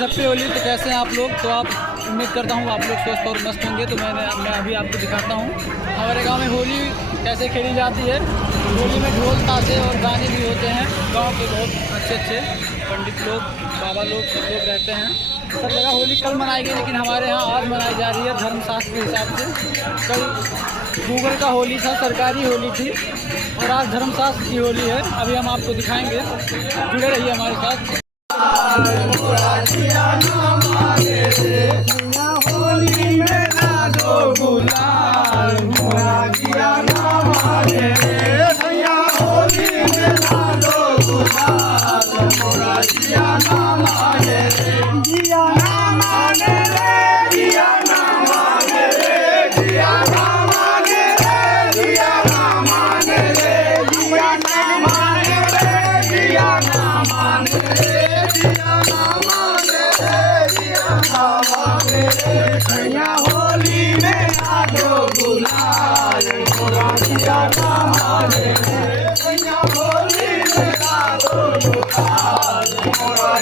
Happy Holi. तो कैसे हैं आप लोग? तो आप उम्मीद करता हूँ आप लोग स्वस्थ और मस्त होंगे। तो मैं अभी आपको दिखाता हूँ हमारे गांव में होली कैसे खेली जाती है। होली में ढोल ताशे और गाने भी होते हैं। गांव के बहुत अच्छे पंडित लोग, बाबा लोग, सब लोग रहते हैं। सब जगह होली कल मनाई गई, लेकिन हमारे यहाँ आज मनाई जा रही है धर्मशास्त्र के हिसाब से। कल गूगल का होली था, सरकारी होली थी, और आज धर्मशास्त्र की होली है। अभी हम आपको दिखाएंगे, जुड़े रहिए हमारे साथ। होली में ना दो गुलाल, जिया ना माने रे। होली में ना दो गुलाल, जिया ना माने रे। जिया ना माने रे, जिया ना माने रे, जिया ना माने रे, जिया ना माने रे, जिया ना माने रे, जिया ना माने रे, जिया ना माने रे, जिया ना माने रे। सैया होली में ना दो गुलाल, जिया ना माने रे। सैया होली में ना दो गुलाल,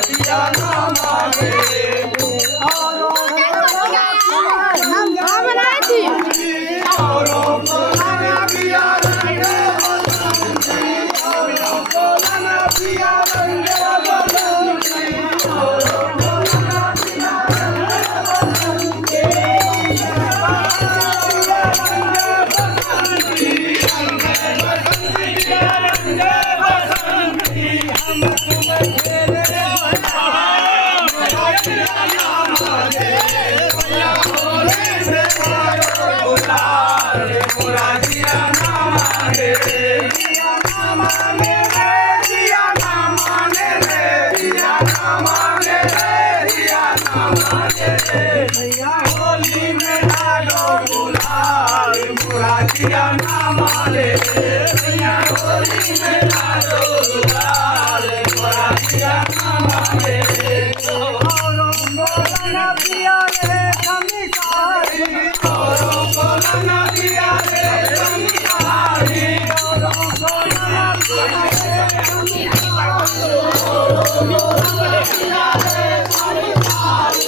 जिया ना माने रे। होली में ना दो गुलाल, जिया ना माने रे। होली में ना दो गुलाल, जिया ना माने रे। बोलना पिया रे कमिसारी, बोलना पिया रे कमिसारी, बोलना पिया रे कमिसारी, बोलना पिया रे कमिसारी।